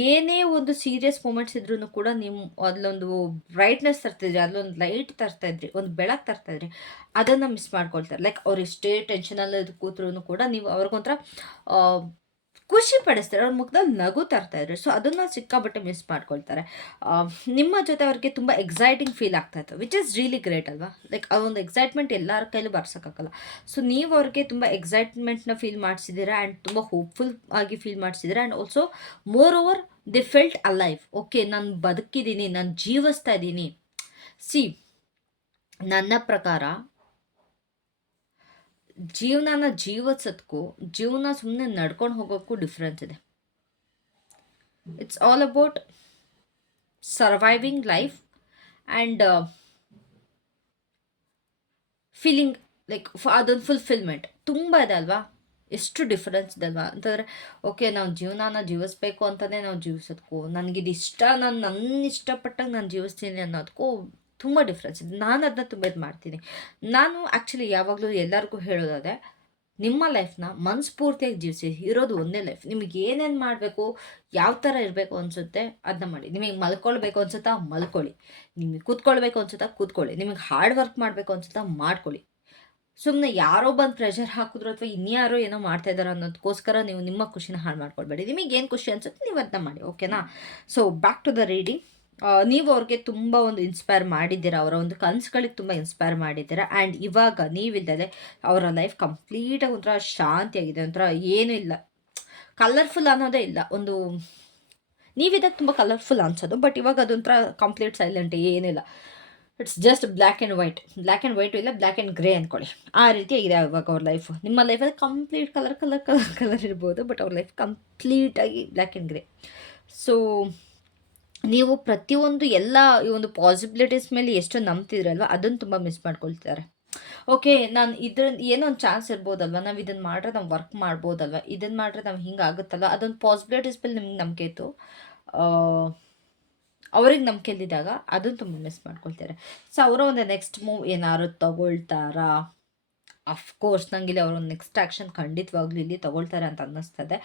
ಏನೇ ಒಂದು ಸೀರಿಯಸ್ ಮೂಮೆಂಟ್ಸ್ ಇದ್ರೂ ಕೂಡ ನೀವು ಅಲ್ಲೊಂದು ಬ್ರೈಟ್ನೆಸ್ ತರ್ತಿದ್ರಿ, ಅಲ್ಲೊಂದು ಲೈಟ್ ತರ್ತಾಯಿದ್ರಿ, ಒಂದು ಬೆಳಕು ತರ್ತಾಯಿದ್ರಿ, ಅದನ್ನು ಮಿಸ್ ಮಾಡ್ಕೊಳ್ತಾರೆ. ಲೈಕ್ ಅವ್ರು ಎಷ್ಟೇ ಟೆನ್ಷನಲ್ಲಿ ಕೂತ್ರೂ ಕೂಡ ನೀವು ಅವ್ರಿಗೊಂಥರ ಖುಷಿ ಪಡಿಸ್ತಾರೆ, ಅವ್ರ ಮುಖದಲ್ಲಿ ನಗು ತರ್ತಾಯಿದ್ರು. ಸೊ ಅದನ್ನು ಸಿಕ್ಕಾಬಟ್ಟೆ ಮಿಸ್ ಮಾಡ್ಕೊಳ್ತಾರೆ. ನಿಮ್ಮ ಜೊತೆ ಅವ್ರಿಗೆ ತುಂಬ ಎಕ್ಸೈಟಿಂಗ್ ಫೀಲ್ ಆಗ್ತಾಯಿತ್ತು, ವಿಚ್ ಇಸ್ ರಿಯಲಿ ಗ್ರೇಟ್ ಅಲ್ವಾ. ಲೈಕ್ ಆ ಒಂದು ಎಕ್ಸೈಟ್ಮೆಂಟ್ ಎಲ್ಲರ ಕೈಲೂ ಬರ್ಸೋಕ್ಕಾಗಲ್ಲ. ಸೊ ನೀವು ಅವ್ರಿಗೆ ತುಂಬ ಎಕ್ಸೈಟ್ಮೆಂಟ್ನ ಫೀಲ್ ಮಾಡಿಸಿದ್ದೀರಾ, ಆ್ಯಂಡ್ ತುಂಬ ಹೋಪ್ಫುಲ್ ಆಗಿ ಫೀಲ್ ಮಾಡಿಸಿದ್ದೀರಾ. And also moreover they felt alive. Okay, ನಾನು ಬದುಕಿದ್ದೀನಿ, ನಾನು ಜೀವಿಸ್ತಾ ಇದ್ದೀನಿ. ಸಿ, ನನ್ನ ಪ್ರಕಾರ ಜೀವನನ ಜೀವಿಸೋದಕ್ಕೂ ಜೀವನ ಸುಮ್ಮನೆ ನಡ್ಕೊಂಡು ಹೋಗೋಕ್ಕೂ ಡಿಫ್ರೆನ್ಸ್ ಇದೆ. It's all about surviving life and feeling like ಅದೊಂದು ಫುಲ್ಫಿಲ್ಮೆಂಟ್ ತುಂಬ ಇದೆ ಅಲ್ವಾ. ಎಷ್ಟು ಡಿಫ್ರೆನ್ಸ್ ಇದೆ ಅಲ್ವಾ ಅಂತಂದರೆ, ಓಕೆ ನಾವು ಜೀವನನ ಜೀವಿಸ್ಬೇಕು ಅಂತಲೇ ನಾವು ಜೀವಿಸೋದಕ್ಕೂ, ನನಗಿದು ಇಷ್ಟ, ನನ್ನ ಇಷ್ಟಪಟ್ಟಂಗೆ ನಾನು ಜೀವಿಸ್ತೀನಿ ಅನ್ನೋದಕ್ಕೂ ತುಂಬ ಡಿಫ್ರೆನ್ಸ್ ಇದೆ. ನಾನು ಅದನ್ನ ತುಂಬ ಇದು ಮಾಡ್ತೀನಿ. ನಾನು ಆ್ಯಕ್ಚುಲಿ ಯಾವಾಗಲೂ ಎಲ್ಲರಿಗೂ ಹೇಳೋದಾದರೆ, ನಿಮ್ಮ ಲೈಫ್ನ ಮನಸ್ಫೂರ್ತಿಯಾಗಿ ಜೀವಿಸಿ. ಇರೋದು ಒಂದೇ ಲೈಫ್. ನಿಮಗೆ ಏನೇನು ಮಾಡಬೇಕು, ಯಾವ ಥರ ಇರಬೇಕು ಅನಿಸುತ್ತೆ ಅದನ್ನ ಮಾಡಿ. ನಿಮಗೆ ಮಲ್ಕೊಳ್ಬೇಕು ಅನ್ಸುತ್ತಾ ಮಲ್ಕೊಳ್ಳಿ, ನಿಮಗೆ ಕೂತ್ಕೊಳ್ಬೇಕು ಅನ್ಸುತ್ತಾ ಕೂತ್ಕೊಳ್ಳಿ, ನಿಮಗೆ ಹಾರ್ಡ್ ವರ್ಕ್ ಮಾಡಬೇಕು ಅನ್ಸುತ್ತಾ ಮಾಡ್ಕೊಳ್ಳಿ. ಸುಮ್ಮನೆ ಯಾರೋ ಬಂದು ಪ್ರೆಷರ್ ಹಾಕಿದ್ರು ಅಥವಾ ಇನ್ಯಾರೋ ಏನೋ ಮಾಡ್ತಾ ಇದ್ದಾರೆ ಅನ್ನೋದಕ್ಕೋಸ್ಕರ ನೀವು ನಿಮ್ಮ ಖುಷಿನ ಹಾಳು ಮಾಡ್ಕೊಳ್ಬೇಡಿ. ನಿಮಗೆ ಏನು ಖುಷಿ ಅನ್ಸುತ್ತೆ ನೀವು ಅದನ್ನ ಮಾಡಿ. ಓಕೆನಾ. So back to the reading. ನೀವು ಅವ್ರಿಗೆ ತುಂಬ ಒಂದು ಇನ್ಸ್ಪೈರ್ ಮಾಡಿದ್ದೀರಾ, ಅವರ ಒಂದು ಕನಸುಗಳಿಗೆ ತುಂಬ ಇನ್ಸ್ಪೈರ್ ಮಾಡಿದ್ದೀರಾ. ಆ್ಯಂಡ್ ಇವಾಗ ನೀವಿಲ್ಲದೆ ಅವರ ಲೈಫ್ ಕಂಪ್ಲೀಟಾಗಿ ಒಂಥರ ಶಾಂತಿಯಾಗಿದೆ, ಒಂಥರ ಏನೂ ಇಲ್ಲ, ಕಲರ್ಫುಲ್ ಅನ್ನೋದೇ ಇಲ್ಲ. ಒಂದು ನೀವಿದಾಗ ತುಂಬ ಕಲರ್ಫುಲ್ ಅನ್ಸೋದು, ಬಟ್ ಇವಾಗ ಅದೊಂಥರ ಕಂಪ್ಲೀಟ್ ಸೈಲೆಂಟ್, ಏನಿಲ್ಲ. It's just black and white ಇಲ್ಲ, ಬ್ಲ್ಯಾಕ್ ಆ್ಯಂಡ್ ಗ್ರೇ ಅಂದ್ಕೊಳ್ಳಿ. ಆ ರೀತಿ ಇದೆ ಇವಾಗ ಅವ್ರ ಲೈಫು. ನಿಮ್ಮ ಲೈಫಲ್ಲಿ ಕಂಪ್ಲೀಟ್ ಕಲರ್ ಇರ್ಬೋದು, ಬಟ್ ಅವ್ರ ಲೈಫ್ ಕಂಪ್ಲೀಟಾಗಿ ಬ್ಲ್ಯಾಕ್ ಆ್ಯಂಡ್ ಗ್ರೇ. ಸೊ ನೀವು ಪ್ರತಿಯೊಂದು ಎಲ್ಲ ಈ ಒಂದು ಪಾಸಿಬಿಲಿಟೀಸ್ ಮೇಲೆ ಎಷ್ಟು ನಂಬ್ತಿದ್ರಲ್ವ, ಅದನ್ನು ತುಂಬ ಮಿಸ್ ಮಾಡ್ಕೊಳ್ತಾರೆ. ಓಕೆ, ನಾನು ಇದ್ರಿಂದ ಏನೋ ಒಂದು ಚಾನ್ಸ್ ಇರ್ಬೋದಲ್ವ, ನಾವು ಇದನ್ನು ಮಾಡ್ರೆ ನಾವು ವರ್ಕ್ ಮಾಡ್ಬೋದಲ್ವ, ಇದನ್ನು ಮಾಡ್ರೆ ನಾವು ಹಿಂಗೆ ಆಗುತ್ತಲ್ಲ, ಅದೊಂದು ಪಾಸಿಬಿಲಿಟೀಸ್ ಮೇಲೆ ನಿಮ್ಗೆ ನಂಬಿಕೆ ಇತ್ತು. ಅವ್ರಿಗೆ ನಂಬಿಕೆ ಇದ್ದಿದ್ದಾಗ ಅದನ್ನು ತುಂಬ ಮಿಸ್ ಮಾಡ್ಕೊಳ್ತಾರೆ. ಸೊ ಅವರ ಒಂದು ನೆಕ್ಸ್ಟ್ ಮೂವ್ ಏನಾದ್ರು ತಗೊಳ್ತಾರಾ? ಅಫ್ಕೋರ್ಸ್ ನಂಗೆ ಇಲ್ಲಿ ಅವರೊಂದು ನೆಕ್ಸ್ಟ್ ಆ್ಯಕ್ಷನ್ ಖಂಡಿತವಾಗ್ಲೂ ಇಲ್ಲಿ ತಗೊಳ್ತಾರೆ ಅಂತ ಅನ್ನಿಸ್ತದೆ.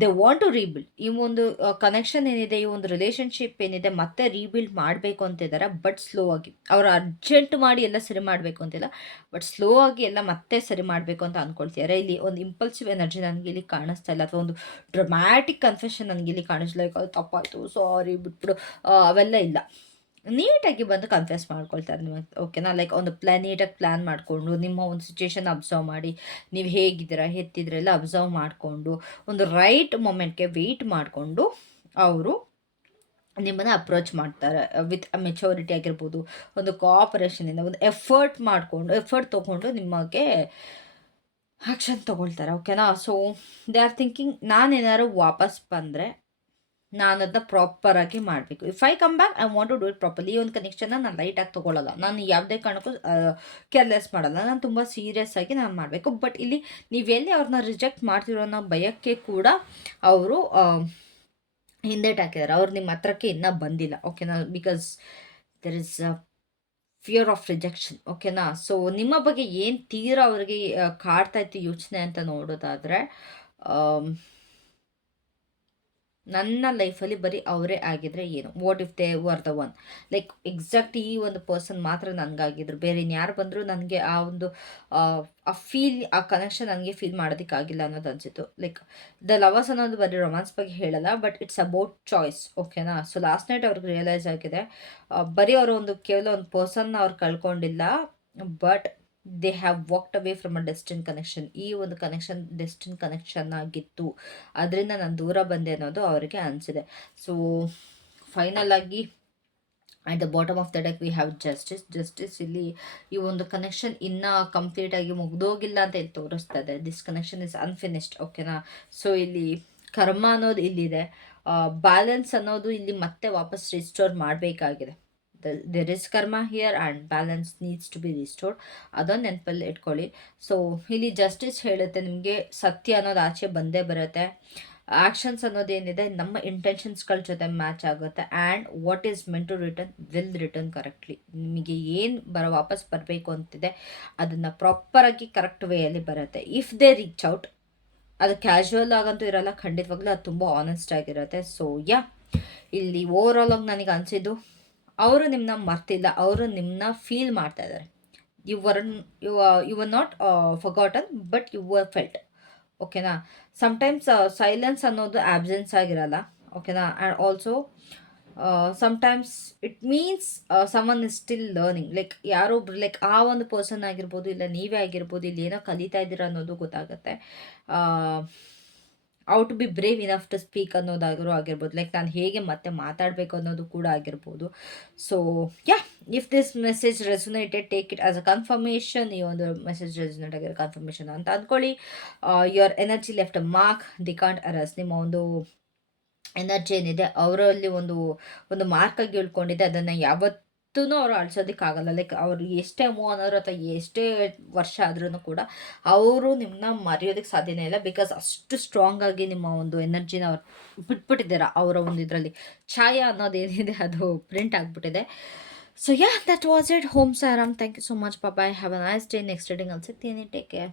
They want to rebuild. ಈ ಒಂದು ಕನೆಕ್ಷನ್ ಏನಿದೆ, ಈ ಒಂದು ರಿಲೇಷನ್ಶಿಪ್ ಏನಿದೆ, ಮತ್ತೆ ರೀಬಿಲ್ಡ್ ಮಾಡಬೇಕು ಅಂತಿದ್ದಾರೆ. ಬಟ್ ಸ್ಲೋ ಆಗಿ, ಅವರು ಅರ್ಜೆಂಟ್ ಮಾಡಿ ಎಲ್ಲ ಸರಿ ಮಾಡಬೇಕು ಅಂತಿಲ್ಲ, ಬಟ್ ಸ್ಲೋ ಆಗಿ ಎಲ್ಲ ಮತ್ತೆ ಸರಿ ಮಾಡಬೇಕು ಅಂತ ಅಂದ್ಕೊಳ್ತಿದ್ದಾರೆ. ಇಲ್ಲಿ ಒಂದು ಇಂಪಲ್ಸಿವ್ ಎನರ್ಜಿ ನನಗೆ ಇಲ್ಲಿ ಕಾಣಿಸ್ತಾ ಇಲ್ಲ, ಅಥವಾ ಒಂದು ಡ್ರಮ್ಯಾಟಿಕ್ ಕನ್ಫೆಷನ್ ನನಗೆ ಇಲ್ಲಿ ಕಾಣಿಸ್ಲಿಲ್ಲ. ಲೈಕ್ ಅದು ತಪ್ಪಾಯಿತು, ಸಾರಿ, ಬಿಟ್ಬಿಡು, ಅವೆಲ್ಲ ಇಲ್ಲ. ನೀಟಾಗಿ ಬಂದು ಕನ್ಫ್ಯೂಸ್ ಮಾಡ್ಕೊಳ್ತಾರೆ ನಿಮಗೆ. ಓಕೆನಾ. ಲೈಕ್ ಒಂದು ನೀಟಾಗಿ ಪ್ಲ್ಯಾನ್ ಮಾಡಿಕೊಂಡು, ನಿಮ್ಮ ಒಂದು ಸಿಚುವೇಶನ್ ಅಬ್ಸರ್ವ್ ಮಾಡಿ, ನೀವು ಹೇಗಿದ್ದೀರಾ ಎತ್ತಿದ್ರೆಲ್ಲ ಅಬ್ಸರ್ವ್ ಮಾಡಿಕೊಂಡು, ಒಂದು ರೈಟ್ ಮೊಮೆಂಟ್ಗೆ ವೆಯ್ಟ್ ಮಾಡಿಕೊಂಡು ಅವರು ನಿಮ್ಮನ್ನು ಅಪ್ರೋಚ್ ಮಾಡ್ತಾರೆ. ವಿತ್ ಮೆಚೂರಿಟಿ ಆಗಿರ್ಬೋದು, ಒಂದು ಕೋಆಪರೇಷನಿಂದ, ಒಂದು ಎಫರ್ಟ್ ತೊಗೊಂಡು ನಿಮಗೆ ಆ್ಯಕ್ಷನ್ ತೊಗೊಳ್ತಾರೆ. ಓಕೆನಾ. ಸೊ ದೇ ಆರ್ ಥಿಂಕಿಂಗ್, ನಾನೇನಾದ್ರು ವಾಪಸ್ ಬಂದರೆ ನಾನು ಅದನ್ನ ಪ್ರಾಪರಾಗಿ ಮಾಡಬೇಕು. If I come back, I want to do it properly. ಈ ಒಂದು ಕನೆಕ್ಷನ್ನ ನಾನು ಲೈಟಾಗಿ ತೊಗೊಳ್ಳಲ್ಲ, ನಾನು ಯಾವುದೇ ಕಾರಣಕ್ಕೂ ಕೇರ್ಲೆಸ್ ಮಾಡಲ್ಲ, ನಾನು ತುಂಬ ಸೀರಿಯಸ್ ಆಗಿ ನಾನು ಮಾಡಬೇಕು. ಬಟ್ ಇಲ್ಲಿ ನೀವೆಲ್ಲಿ ಅವ್ರನ್ನ ರಿಜೆಕ್ಟ್ ಮಾಡ್ತಿರೋ ಅನ್ನೋ ಭಯಕ್ಕೆ ಕೂಡ ಅವರು ಹಿಂದೇಟಾಕಿದ್ದಾರೆ. ಅವ್ರು ನಿಮ್ಮ ಹತ್ರಕ್ಕೆ ಇನ್ನೂ ಬಂದಿಲ್ಲ. ಓಕೆನಾ. Because there is fear of rejection. ಓಕೆನಾ. ಸೊ ನಿಮ್ಮ ಬಗ್ಗೆ ಏನು ತೀರಾ ಅವ್ರಿಗೆ ಕಾಡ್ತಾ ಇತ್ತು ಯೋಚನೆ ಅಂತ ನೋಡೋದಾದರೆ, ನನ್ನ ಲೈಫಲ್ಲಿ ಬರೀ ಅವರೇ ಆಗಿದ್ರೆ ಏನು, what if they were the one, like exact ಈ ಒಂದು ಪರ್ಸನ್ ಮಾತ್ರ ನನಗಾಗಿದ್ರು, ಬೇರೆ ಇನ್ಯಾರು ಬಂದರೂ ನನಗೆ ಆ ಒಂದು ಆ ಕನೆಕ್ಷನ್ ನನಗೆ ಫೀಲ್ ಮಾಡೋದಕ್ಕಾಗಿಲ್ಲ ಅನ್ನೋದು ಅನಿಸಿತು. ಲೈಕ್ ದ ಲವರ್ಸ್ ಅನ್ನೋದು ಬರೀ ರೊಮ್ಯಾನ್ಸ್ ಬಗ್ಗೆ ಹೇಳಲ್ಲ, ಬಟ್ ಇಟ್ಸ್ ಅಬೌಟ್ ಚಾಯ್ಸ್. ಓಕೆನಾ. ಸೊ ಲಾಸ್ಟ್ ನೈಟ್ ಅವ್ರಿಗೆ ರಿಯಲೈಸ್ ಆಗಿದೆ, ಬರೀ ಅವರು ಒಂದು ಕೇವಲ ಒಂದು ಪರ್ಸನ್ನ ಅವ್ರು ಕಳ್ಕೊಂಡಿಲ್ಲ, but they have walked away from a destined connection. ಈ ಒಂದು ಕನೆಕ್ಷನ್ ಡೆಸ್ಟಿನ್ ಕನೆಕ್ಷನ್ ಆಗಿತ್ತು, ಅದರಿಂದ ನಾನು ದೂರ ಬಂದೆ ಅನ್ನೋದು ಅವರಿಗೆ ಅನಿಸಿದೆ. ಸೊ ಫೈನಲ್ ಆಗಿ at the bottom of the deck we have justice. ಇಲ್ಲಿ ಈ ಒಂದು ಕನೆಕ್ಷನ್ ಇನ್ನೂ ಕಂಪ್ಲೀಟಾಗಿ ಮುಗ್ದೋಗಿಲ್ಲ ಅಂತ ಇಲ್ಲಿ ತೋರಿಸ್ತಾ ಇದೆ. This connection is unfinished. ಓಕೆನಾ. ಸೊ ಇಲ್ಲಿ ಕರ್ಮ ಅನ್ನೋದು ಇಲ್ಲಿದೆ. ಬ್ಯಾಲೆನ್ಸ್ ಅನ್ನೋದು ಇಲ್ಲಿ ಮತ್ತೆ ವಾಪಸ್ ರಿಸ್ಟೋರ್ ಮಾಡಬೇಕಾಗಿದೆ. There is karma here and balance needs to be restored. ಅದೊಂದು ನೆನಪಲ್ಲಿ ಇಟ್ಕೊಳ್ಳಿ. ಸೊ ಇಲ್ಲಿ ಜಸ್ಟಿಸ್ ಹೇಳುತ್ತೆ ನಿಮಗೆ ಸತ್ಯ ಅನ್ನೋದು ಆಚೆ ಬಂದೇ ಬರುತ್ತೆ. ಆ್ಯಕ್ಷನ್ಸ್ ಅನ್ನೋದೇನಿದೆ ನಮ್ಮ ಇಂಟೆನ್ಷನ್ಸ್ಗಳ ಜೊತೆ ಮ್ಯಾಚ್ ಆಗುತ್ತೆ and what is meant to return will return correctly. ನಿಮಗೆ ಏನು ವಾಪಸ್ ಬರಬೇಕು ಅಂತಿದೆ ಅದನ್ನು ಪ್ರಾಪರಾಗಿ ಕರೆಕ್ಟ್ ವೇಯಲ್ಲಿ ಬರುತ್ತೆ. ಇಫ್ ದೇ ರೀಚ್ ಔಟ್, ಅದು ಕ್ಯಾಶುವಲ್ ಆಗಂತೂ ಇರಲ್ಲ, ಖಂಡಿತವಾಗ್ಲೂ ಅದು ತುಂಬ ಆನೆಸ್ಟ್ ಆಗಿರುತ್ತೆ. ಸೊ ಇಲ್ಲಿ ಓವರ್ ಆಲ್ ಆಗಿ ನನಗೆ ಅನಿಸಿದ್ದು ಅವರು ನಿಮ್ಮನ್ನ ಮರ್ತಿಲ್ಲ, ಅವರು ನಿಮ್ಮನ್ನ ಫೀಲ್ ಮಾಡ್ತಾ ಇದ್ದಾರೆ. You were not forgotten but you were felt. ಓಕೆನಾ. ಸಮ್ಟೈಮ್ಸ್ ಸೈಲೆನ್ಸ್ ಅನ್ನೋದು ಆಬ್ಸೆನ್ಸ್ ಆಗಿರಲ್ಲ. ಓಕೆನಾ. And also sometimes it means someone is still learning. Like ಯಾರೊಬ್ರು ಲೈಕ್ ಆ ಒಂದು ಪರ್ಸನ್ ಆಗಿರ್ಬೋದು, ಇಲ್ಲ ನೀವೇ ಆಗಿರ್ಬೋದು, ಇಲ್ಲಿ ಏನೋ ಕಲಿತಾ ಇದ್ದೀರಾ ಅನ್ನೋದು ಗೊತ್ತಾಗುತ್ತೆ. How to be brave enough to speak ಅನ್ನೋದಾದರೂ ಆಗಿರ್ಬೋದು, ಲೈಕ್ ನಾನು ಹೇಗೆ ಮತ್ತೆ ಮಾತಾಡಬೇಕು ಅನ್ನೋದು ಕೂಡ ಆಗಿರ್ಬೋದು. So if this message resonated, take it as a confirmation. ಈ ಒಂದು ಮೆಸೇಜ್ ರೆಸೊನೇಟ್ ಆಗಿರೋ ಕನ್ಫರ್ಮೇಷನ್ ಅಂತ ಅಂದ್ಕೊಳ್ಳಿ. Your energy left a mark the can't erase. ನಿಮ್ಮ ಒಂದು ಎನರ್ಜಿ ಏನಿದೆ ಅವರಲ್ಲಿ ಒಂದು ಮಾರ್ಕಾಗಿ ಉಳ್ಕೊಂಡಿದೆ, ಅದನ್ನು ಯಾವತ್ತೂ ಅವ್ರು ಅಳಿಸೋದಕ್ಕಾಗಲ್ಲ. ಲೈಕ್ ಅವರು ಎಷ್ಟೇ ಮೂವ್ ಅನ್ನೋರು ಅಥವಾ ಎಷ್ಟೇ ವರ್ಷ ಆದ್ರೂ ಕೂಡ ಅವರು ನಿಮ್ಮನ್ನ ಮರೆಯೋದಕ್ಕೆ ಸಾಧ್ಯನೇ ಇಲ್ಲ. ಬಿಕಾಸ್ ಅಷ್ಟು ಸ್ಟ್ರಾಂಗ್ ಆಗಿ ನಿಮ್ಮ ಒಂದು ಎನರ್ಜಿನ ಅವ್ರು ಬಿಟ್ಬಿಟ್ಟಿದ್ದಾರೆ. ಅವರ ಒಂದು ಇದರಲ್ಲಿ ಛಾಯಾ ಅನ್ನೋದೇನಿದೆ ಅದು ಪ್ರಿಂಟ್ ಆಗಿಬಿಟ್ಟಿದೆ. So that was it. ಹೋಮ್ ಸಾರಾಮ್. Thank you so much. Bye. Have a nice day. Next reading ಅಲ್ಲಿ ಸಿಗ್ತೀನಿ. Take care.